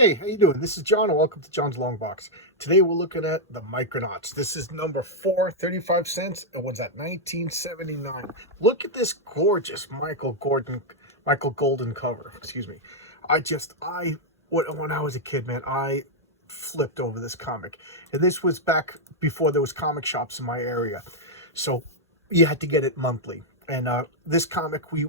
Hey, how you doing? This is John, and welcome to John's Long Box. Today we're looking at the Micronauts. This is number 4, 35 cents, and what's that, 1979. Look at this gorgeous Michael Golden cover. Excuse me. When I was a kid, man, I flipped over this comic, and this was back before there was comic shops in my area, so you had to get it monthly. And this comic, we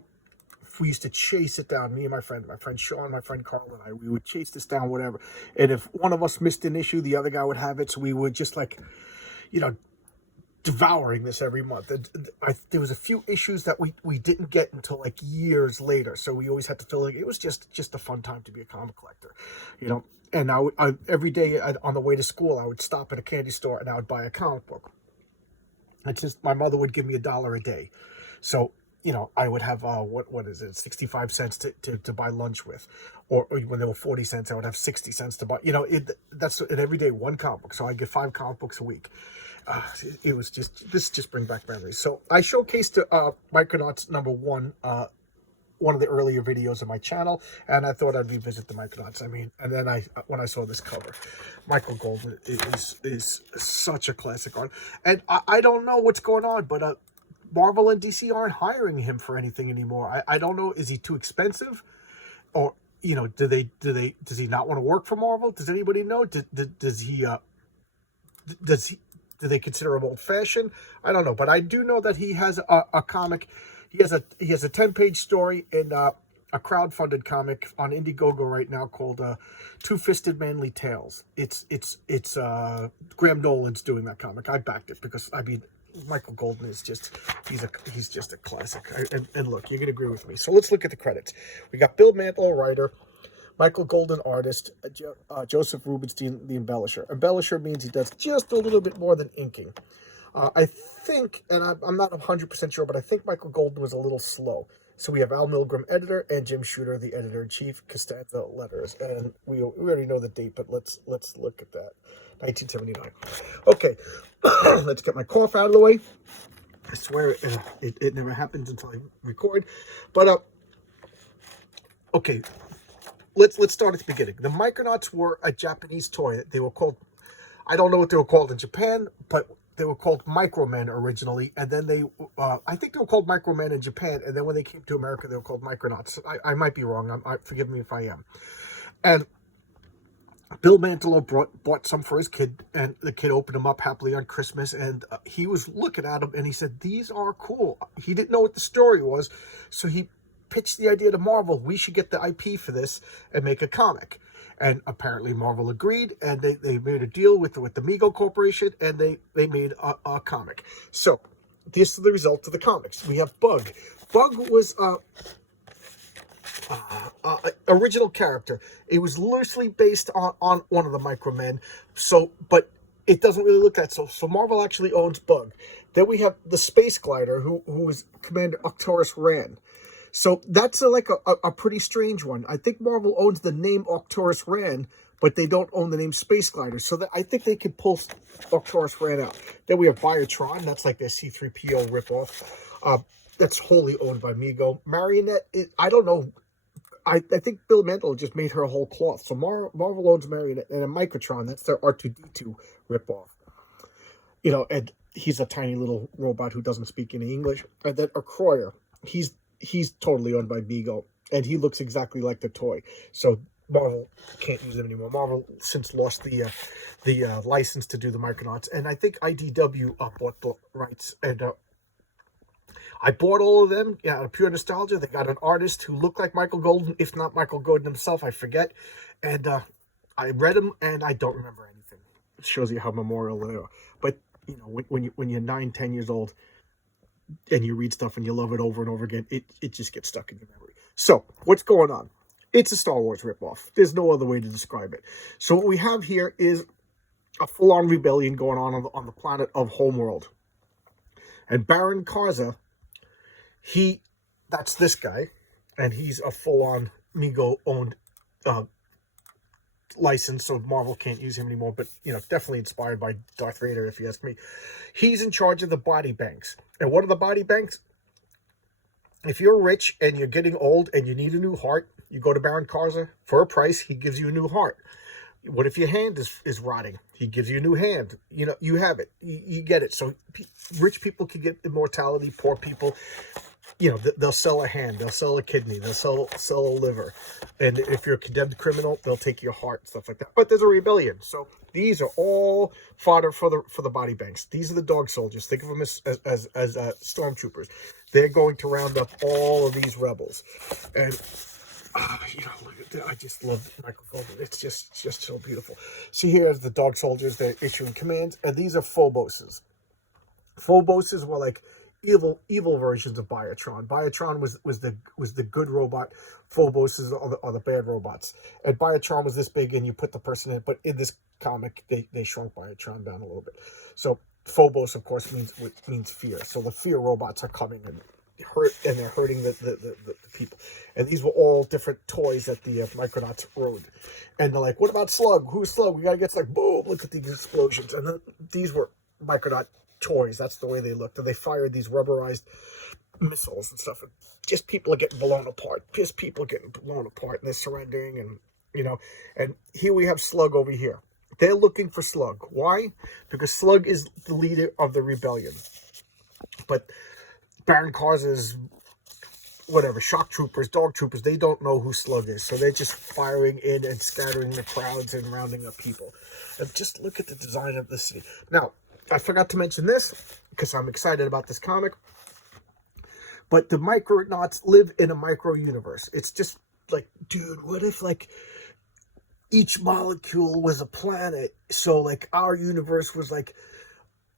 used to chase it down, me and my friend Sean, my friend Carl, and we would chase this down, whatever. And if one of us missed an issue, the other guy would have it. So we would just you know, devouring this every month. There was a few issues that we didn't get until like years later. So we always had to feel like it was just a fun time to be a comic collector, you know. And every day on the way to school, I would stop at a candy store and I would buy a comic book. It's just, my mother would give me $1 a day. So, you know, I would have, what is it, 65 cents to buy lunch with. Or when there were 40 cents, I would have 60 cents to buy, you know, that's an everyday one comic book. So I get 5 comic books a week. It was this just bring back memories. So I showcased Micronauts number 1, one of the earlier videos of my channel, and I thought I'd revisit the Micronauts. I mean, and then when I saw this cover, Michael Golden is such a classic art. And I don't know what's going on, but Marvel and DC aren't hiring him for anything anymore. I don't know. Is he too expensive, or you know, does he not want to work for Marvel? Does anybody know? Do they consider him old fashioned? I don't know, but I do know that he has a comic. He has a 10-page story in a crowdfunded comic on Indiegogo right now called Two-Fisted Manly Tales. It's Graham Nolan's doing that comic. I backed it because, I mean, Michael Golden is he's just a classic. And look, you're gonna agree with me. So let's look at the credits. We got Bill Mantlo, writer; Michael Golden, artist; Joseph Rubinstein, the embellisher. Embellisher means he does just a little bit more than inking. I think, and I'm not 100% sure, but I think Michael Golden was a little slow. So we have Al Milgrom, editor, and Jim Shooter, the editor-in-chief, Costanza letters. And we already know the date, but let's look at that. 1979. Okay, let's get my cough out of the way. I swear it never happens until I record. But, okay, let's start at the beginning. The Micronauts were a Japanese toy. They were called, I don't know what they were called in Japan, but they were called Micromen originally, and then I think they were called Micromen in Japan, and then when they came to America, they were called Micronauts. I might be wrong. Forgive me if I am. And Bill Mantlo bought some for his kid, and the kid opened them up happily on Christmas, and he was looking at them, and he said, "These are cool." He didn't know what the story was, so he pitched the idea to Marvel. We should get the IP for this and make a comic. And apparently Marvel agreed, and they made a deal with the Mego Corporation, and they made a comic. So this is the result of the comics. We have Bug. Bug was original character. It was loosely based on one of the Micromen. So, but it doesn't really look that so. So Marvel actually owns Bug. Then we have the Space Glider, who is Commander Arcturus Rand. So that's a pretty strange one. I think Marvel owns the name Arcturus Rand, but they don't own the name Space Glider. So I think they could pull Arcturus Rand out. Then we have Biotron. That's like their C-3PO ripoff. That's wholly owned by Mego. Marionette, I don't know. I think Bill Mantlo just made her a whole cloth. So Marvel owns Marionette. And a Microtron, that's their R2-D2 ripoff. You know, and he's a tiny little robot who doesn't speak any English. And then a Croyer. He's totally owned by Mego, and he looks exactly like the toy. So Marvel can't use him anymore. Marvel since lost the license to do the Micronauts, and I think IDW bought the rights. And I bought all of them out of pure nostalgia. They got an artist who looked like Michael Golden, if not Michael Golden himself, I forget. And I read them, and I don't remember anything. It shows you how memorial they are. But you know, when you're 9, 10 years old, and you read stuff and you love it over and over again, it just gets stuck in your memory. So, what's going on? It's a Star Wars ripoff. There's no other way to describe it. So what we have here is a full-on rebellion going on the planet of Homeworld. And Baron Karza, that's this guy, and he's a full-on Mego-owned license, so Marvel can't use him anymore, but, you know, definitely inspired by Darth Vader, if you ask me. He's in charge of the body banks. And what are the body banks? If you're rich and you're getting old and you need a new heart, You go to Baron Karza for a price, he gives you a new heart. What if your hand is rotting? He gives you a new hand. You know, you have it. You get it. So rich people can get immortality. Poor people, you know, they'll sell a hand. They'll sell a kidney. They'll sell a liver. And if you're a condemned criminal, they'll take your heart, stuff like that. But there's a rebellion. So these are all fodder for the body banks. These are the dog soldiers. Think of them as stormtroopers. They're going to round up all of these rebels. And you know, look at that. I just love Michael Goldman. It's just so beautiful. See, here's the dog soldiers. They're issuing commands, and these are phoboses. Phoboses were like evil versions of Biotron. Biotron was the good robot. Phoboses are the bad robots. And Biotron was this big, and you put the person in. But in this comic, they shrunk Biotron down a little bit. So Phobos, of course, means fear. So the fear robots are coming and they're hurting the people. And these were all different toys that the Micronauts rode. And they're like, what about Slug? Who's Slug? We gotta get Slug. Boom, look at these explosions. And then these were Micronaut toys. That's the way they looked. And they fired these rubberized missiles and stuff. And just people are getting blown apart. Just people are getting blown apart. And they're surrendering. And, you know, and here we have Slug over here. They're looking for Slug. Why? Because Slug is the leader of the rebellion. But Baron Karza's, whatever, shock troopers, dog troopers, they don't know who Slug is. So they're just firing in and scattering the crowds and rounding up people. And just look at the design of the city. Now, I forgot to mention this because I'm excited about this comic. But the Micronauts live in a micro-universe. It's just like, dude, what if, like, each molecule was a planet? So, like, our universe was like,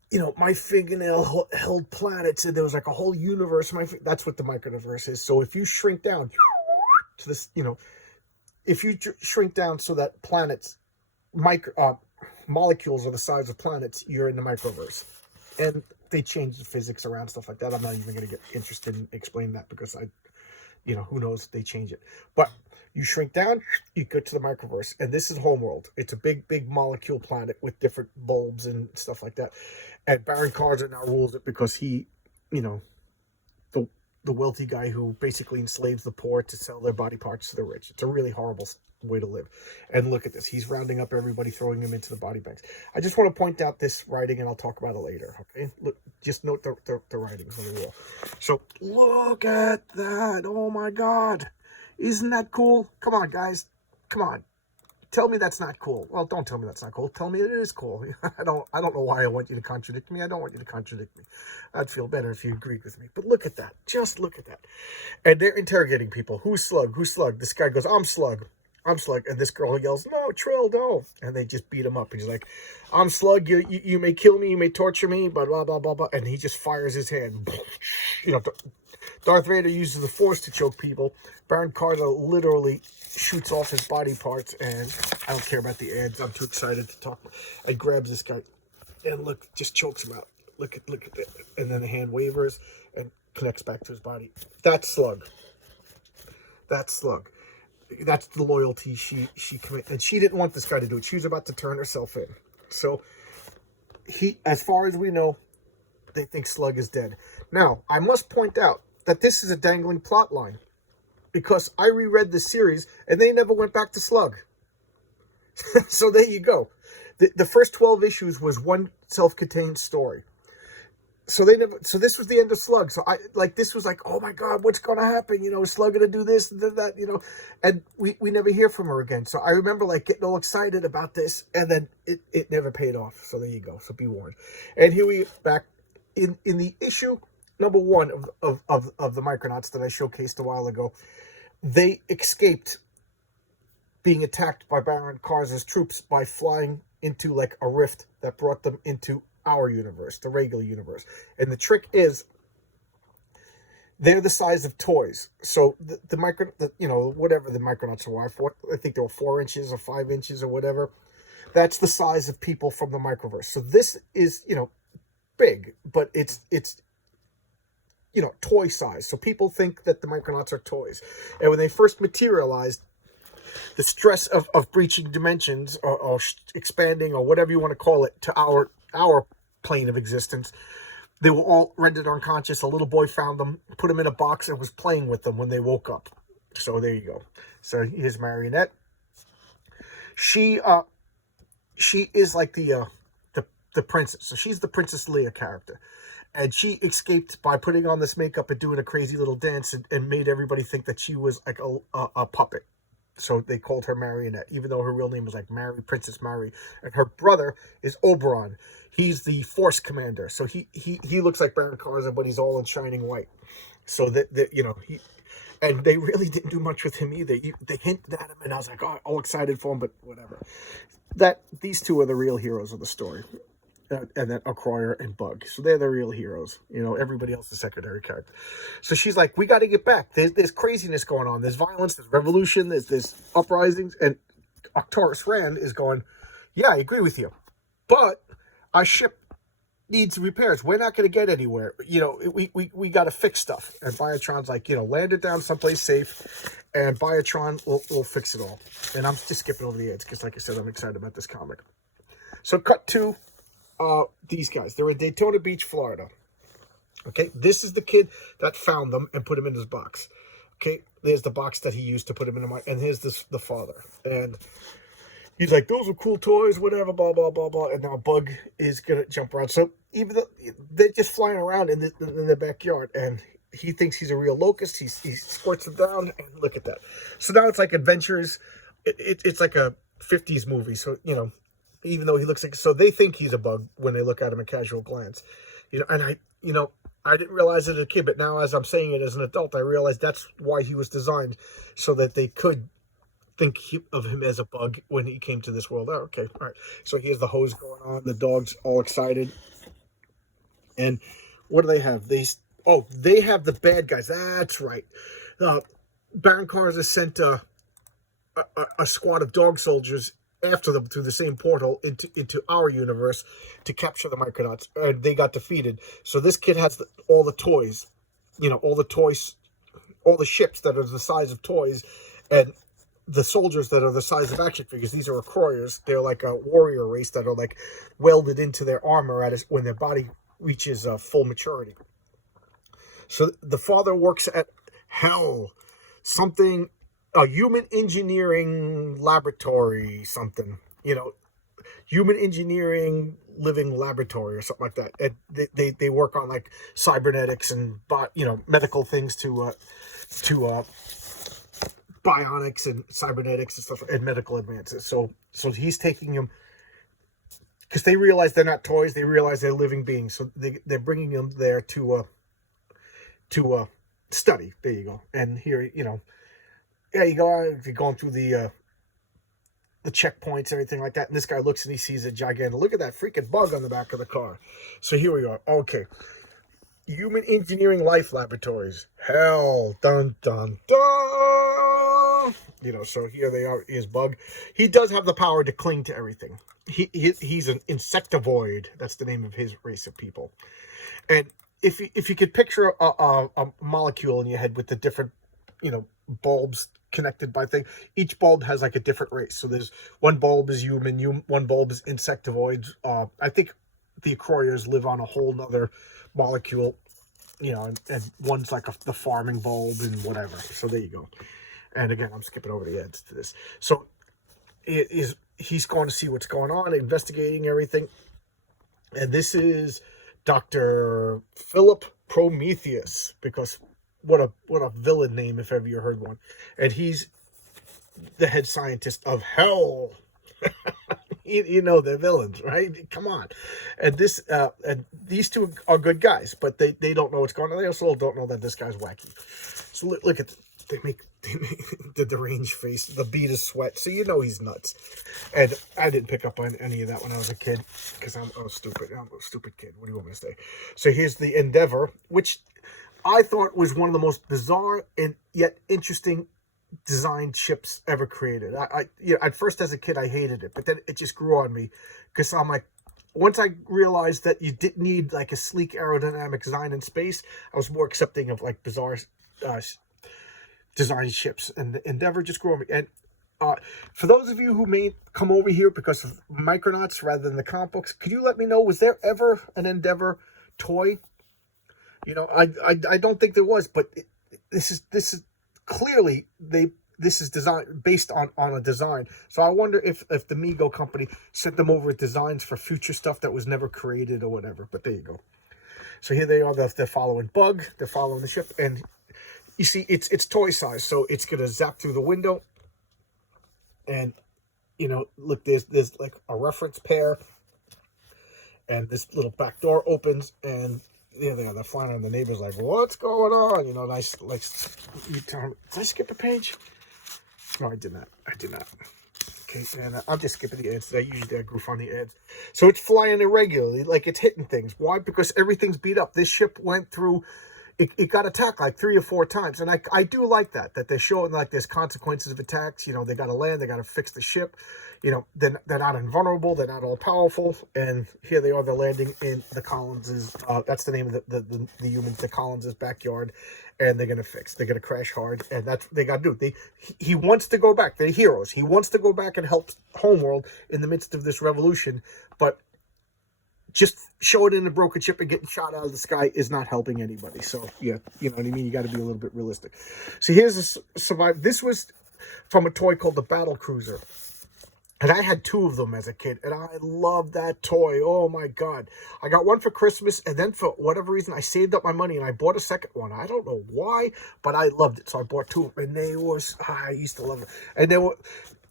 you know, my fingernail held planets, and there was like a whole universe. That's what the microverse is. So if you shrink down to this, you know, if you shrink down so that planets, molecules are the size of planets, you're in the microverse. And they change the physics around, stuff like that. I'm not even going to get interested in explaining that because you know, who knows, they change it. But you shrink down, you go to the microverse, and this is Homeworld. It's a big molecule planet with different bulbs and stuff like that. And Baron Karza now rules it because he, you know, the wealthy guy who basically enslaves the poor to sell their body parts to the rich. It's a really horrible way to live. And look at this. He's rounding up everybody, throwing them into the body banks. I just want to point out this writing, and I'll talk about it later, okay? Look, just note the writings on the wall. So look at that. Oh, my God. Isn't that cool? Come on, guys. Come on. Tell me that's not cool. Well, don't tell me that's not cool. Tell me it is cool. I don't know why I want you to contradict me. I don't want you to contradict me. I'd feel better if you agreed with me. But look at that. Just look at that. And they're interrogating people. Who's Slug? Who's Slug? This guy goes, I'm Slug. I'm Slug. And this girl yells, no, Trill, no. And they just beat him up. And he's like, I'm Slug. You may kill me. You may torture me. But blah, blah, blah, blah. And he just fires his hand. You know, Darth Vader uses the Force to choke people. Baron Karza literally shoots off his body parts, and I don't care about the ads. I'm too excited to talk. And grabs this guy, and look, just chokes him out. Look at that. And then the hand wavers and connects back to his body. That's Slug. That's Slug. That's the loyalty she committed. And she didn't want this guy to do it. She was about to turn herself in. So he, as far as we know, they think Slug is dead. Now, I must point out that this is a dangling plot line, because I reread the series and they never went back to Slug. So there you go. The first 12 issues was one self-contained story. So this was the end of Slug. So this was like, oh my God, what's going to happen? You know, is Slug going to do this and that, you know, and we never hear from her again. So I remember like getting all excited about this, and then it never paid off. So there you go. So be warned. And here we back in the issue number 1 of the Micronauts that I showcased a while ago. They escaped being attacked by Baron Karza's troops by flying into like a rift that brought them into our universe, the regular universe. And the trick is, they're the size of toys. So you know, whatever the Micronauts were, I think they were 4 inches or 5 inches or whatever. That's the size of people from the microverse. So this is, you know, big, but it's you know, toy size. So people think that the Micronauts are toys. And when they first materialized, the stress of breaching dimensions or expanding or whatever you want to call it to our plane of existence, they were all rendered unconscious. A little boy found them, put them in a box, and was playing with them when they woke up. So there you go. So here's Marionette. She is like the princess. So she's the Princess Leia character. And she escaped by putting on this makeup and doing a crazy little dance and made everybody think that she was like a puppet. So they called her Marionette, even though her real name was like Princess Mary. And her brother is Oberon. He's the Force commander. So he looks like Baron Karza, but he's all in shining white. So and they really didn't do much with him either. They hinted at him, and I was like, oh, all excited for him, but whatever. These two are the real heroes of the story. And then Acroyer and Bug. So they're the real heroes. Everybody else is secondary character. So she's like, we got to get back. There's craziness going on. There's violence. There's revolution. There's uprisings. And Arcturus Rand is going, yeah, I agree with you. But our ship needs repairs. We're not going to get anywhere. We got to fix stuff. And Biotron's like, land it down someplace safe. And Biotron will fix it all. And I'm just skipping over the edge because, like I said, I'm excited about this comic. So cut to these guys. They're in Daytona Beach, Florida. Okay, this is the kid that found them and put him in his box. Okay, there's the box that he used to put him in and here's the father. And he's like, those are cool toys, whatever, blah, blah, blah, blah. And now Bug is going to jump around. So even though they're just flying around in the backyard, and he thinks he's a real locust. He squirts them down, and look at that. So now it's like adventures. It's like a 50s movie. So, even though he looks like, so they think he's a bug when they look at him at casual glance, and I didn't realize it as a kid, but now as I'm saying it as an adult, I realize that's why he was designed, so that they could think of him as a bug when he came to this world. Oh, okay, all right. So here's the hose going on, the dog's all excited, and what do they have? They have the bad guys. That's right. Baron Karza sent a squad of dog soldiers after them through the same portal into our universe to capture the Micronauts, and they got defeated. So this kid has all the toys, all the ships that are the size of toys, and the soldiers that are the size of action figures. These are Acroyers. They're like a warrior race that are like welded into their armor when their body reaches full maturity. So the father works at a human engineering laboratory, human engineering living laboratory or something like that. And they work on like cybernetics and medical things to bionics and cybernetics and stuff, and medical advances. So he's taking them because they realize they're not toys. They realize they're living beings. So they're bringing them there to study. There you go. And here, yeah, you're going through the checkpoints, everything like that. And this guy looks and he sees a gigantic, look at that freaking bug on the back of the car. So here we are. Okay. Human Engineering Life Laboratories. Dun, dun, dun. So here they are, is Bug. He does have the power to cling to everything. He's an insectivoid. That's the name of his race of people. And if you could picture a molecule in your head with the different, bulbs connected by thing, each bulb has like a different race. So there's one bulb is human, one bulb is insectivoids. I think the Acroyers live on a whole nother molecule, and one's like the farming bulb and whatever. So there you go. And again, I'm skipping over the ends to this. So he's going to see what's going on, investigating everything. And this is Dr. Philip Prometheus, because what a villain name if ever you heard one. And he's the head scientist of hell. They're villains, right? Come on. And these two are good guys, but they don't know what's going on. They also don't know that this guy's wacky. So look at they make the deranged face, the bead of sweat, so he's nuts. And I didn't pick up on any of that when I was a kid because I'm stupid. I'm a stupid kid. What do you want me to say? So here's the Endeavor, which I thought was one of the most bizarre and yet interesting designed ships ever created. At first as a kid I hated it, but then it just grew on me because I'm like, once I realized that you didn't need like a sleek aerodynamic design in space, I was more accepting of like bizarre design ships, and the Endeavor just grew on me. And for those of you who may come over here because of Micronauts rather than the comic books, could you let me know, was there ever an Endeavor toy? I don't think there was, but this is clearly this is based on a design. So I wonder if the Mego company sent them over designs for future stuff that was never created or whatever. But there you go. So here they are. They're following Bug. They're following the ship, and you see it's toy size, so it's gonna zap through the window. And look, there's like a reference pair, and this little back door opens, and there they are. They're flying on. The neighbor's like, "What's going on?" Nice. Like, you turn. Did I skip a page? No, I did not. I did not. Okay, and I'm just skipping the ads. I usually goof on the ads. So it's flying irregularly, like it's hitting things. Why? Because everything's beat up. This ship went through. It got attacked like 3 or 4 times, and I do like that they're showing like there's consequences of attacks. They got to land, they got to fix the ship. They're not invulnerable, they're not all powerful, and here they are. They're landing in the Collins's. That's the name of the humans, the Collins's backyard, and they're gonna fix. They're gonna crash hard, and that's what they got to do. He wants to go back. They're heroes. He wants to go back and help Homeworld in the midst of this revolution, but just show it in a broken ship and getting shot out of the sky is not helping anybody. So, yeah, you know what I mean? You got to be a little bit realistic. So here's a survivor. This was from a toy called the Battle Cruiser. And I had 2 of them as a kid, and I loved that toy. Oh, my God. I got one for Christmas, and then for whatever reason, I saved up my money, and I bought a second one. I don't know why, but I loved it. So I bought 2 of them, and I used to love them. And they were...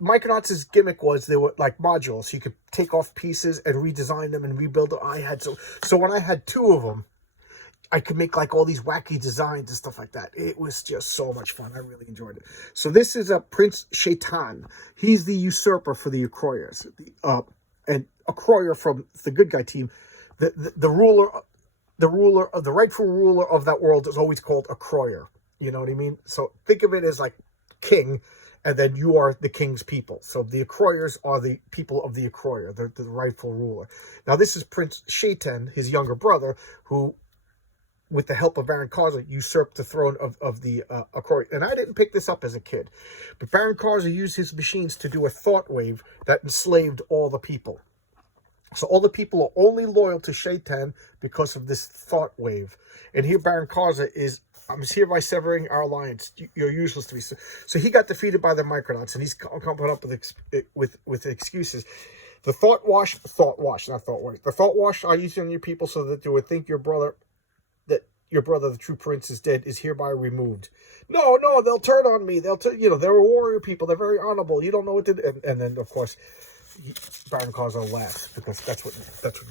Micronauts' gimmick was they were like modules. So you could take off pieces and redesign them and rebuild them. So when I had 2 of them, I could make like all these wacky designs and stuff like that. It was just so much fun. I really enjoyed it. So this is a Prince Chaitan. He's the usurper for the Acroyers. And Acroyer from the good guy team, the rightful ruler of that world is always called Acroyer. You know what I mean? So think of it as like king, and then you are the king's people. So the Acroyers are the people of the Acroyer, the rightful ruler. Now this is Prince Chaitan, his younger brother, who, with the help of Baron Karza, usurped the throne of the Acroyer. And I didn't pick this up as a kid, but Baron Karza used his machines to do a thought wave that enslaved all the people. So all the people are only loyal to Chaitan because of this thought wave. And here Baron Karza is, I'm hereby severing our alliance. You're useless to me. So he got defeated by the Micronauts, and he's coming up with excuses. The thought wash, not thought wash. The thought wash I use on your people so that they would think your brother, the true prince, is dead, is hereby removed. No, they'll turn on me. They're warrior people. They're very honorable. You don't know what to do. And then, of course, Baron Karza laughs, because that's what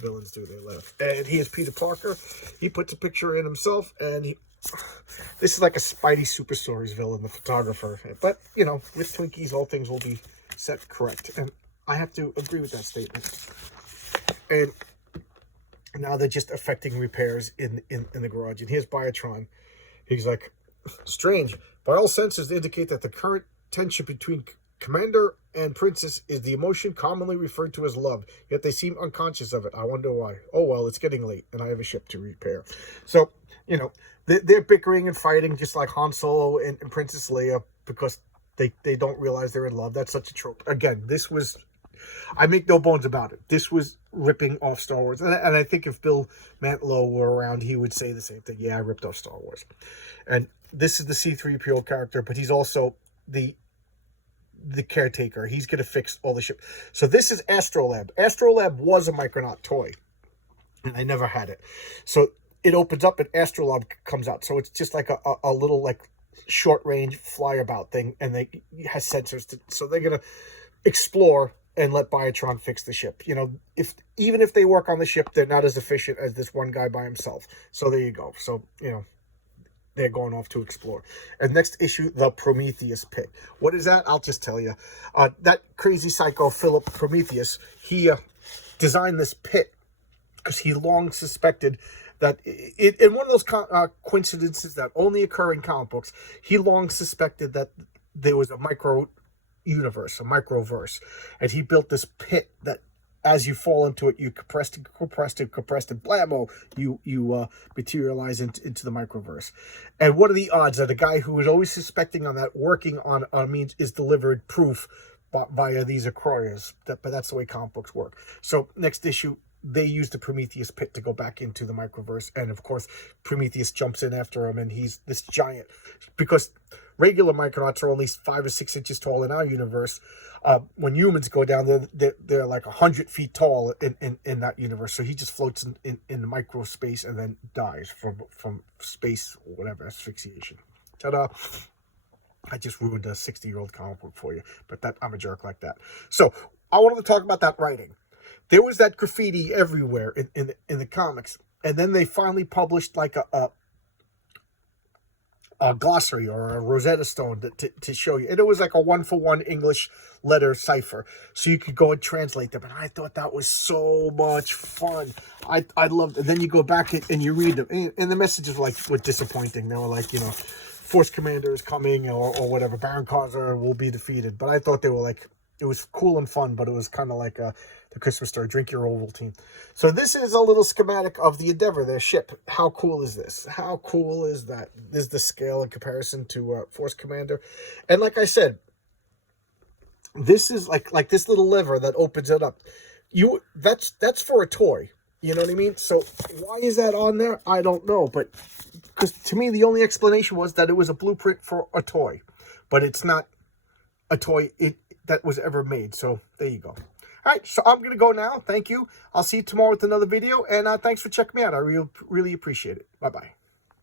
villains do. They laugh. And he is Peter Parker. He puts a picture in himself, and this is like a Spidey Super Stories villain, the photographer. But, with Twinkies, all things will be set correct. And I have to agree with that statement. And now they're just affecting repairs in the garage. And here's Biotron. He's like, strange. By all senses, they indicate that the current tension between Commander and Princess is the emotion commonly referred to as love. Yet they seem unconscious of it. I wonder why. Oh, well, it's getting late, and I have a ship to repair. So, they're bickering and fighting just like Han Solo and Princess Leia, because they don't realize they're in love. That's such a trope. Again, this was... I make no bones about it. This was ripping off Star Wars. And I think if Bill Mantlo were around, he would say the same thing. Yeah, I ripped off Star Wars. And this is the C-3PO character, but he's also the caretaker. He's going to fix all the ship. So this is Astrolab. Astrolab was a Micronaut toy, and I never had it. So it opens up and Astrolab comes out. So it's just like a little like short-range flyabout thing, and it has sensors. So they're going to explore and let Biotron fix the ship. Even if they work on the ship, they're not as efficient as this one guy by himself. So there you go. So, they're going off to explore. And next issue, the Prometheus Pit. What is that? I'll just tell you. That crazy psycho Philip Prometheus, he designed this pit because he long suspected that in one of those coincidences that only occur in comic books, he long suspected that there was a universe, a microverse, and he built this pit that, as you fall into it, you compressed and blammo, you materialize into the microverse. And what are the odds that a guy who was always suspecting on that, working on means, is delivered proof via these Acroyers? But that's the way comic books work. So next issue, they use the Prometheus Pit to go back into the microverse, and of course Prometheus jumps in after him, and he's this giant, because regular Micronauts are only 5 or 6 inches tall in our universe. When humans go down, they're like 100 feet tall in that universe. So he just floats in the micro space and then dies from space or whatever, asphyxiation. Ta-da! I just ruined a 60-year-old comic book for you, but I'm a jerk like that. So I wanted to talk about that writing. There was that graffiti everywhere in the comics, and then they finally published like a glossary or a Rosetta Stone to show you. And it was like a 1-for-1 English letter cipher. So you could go and translate them. And I thought that was so much fun. I loved it. And then you go back and you read them. And the messages were disappointing. They were like, you know, Force Commander is coming or whatever. Baron Kaiser will be defeated. But I thought they were like, it was cool and fun, but it was kind of like the Christmas story, drink your Ovaltine. So this is a little schematic of the Endeavor, their ship. How cool is this? How cool is that? This is the scale in comparison to Force Commander. And like I said, this is like this little lever that opens it up. That's for a toy. You know what I mean? So why is that on there? I don't know. But because to me, the only explanation was that it was a blueprint for a toy. But it's not a toy that was ever made. So there you go. All right, so I'm going to go now. Thank you. I'll see you tomorrow with another video. And thanks for checking me out. I really appreciate it. Bye-bye.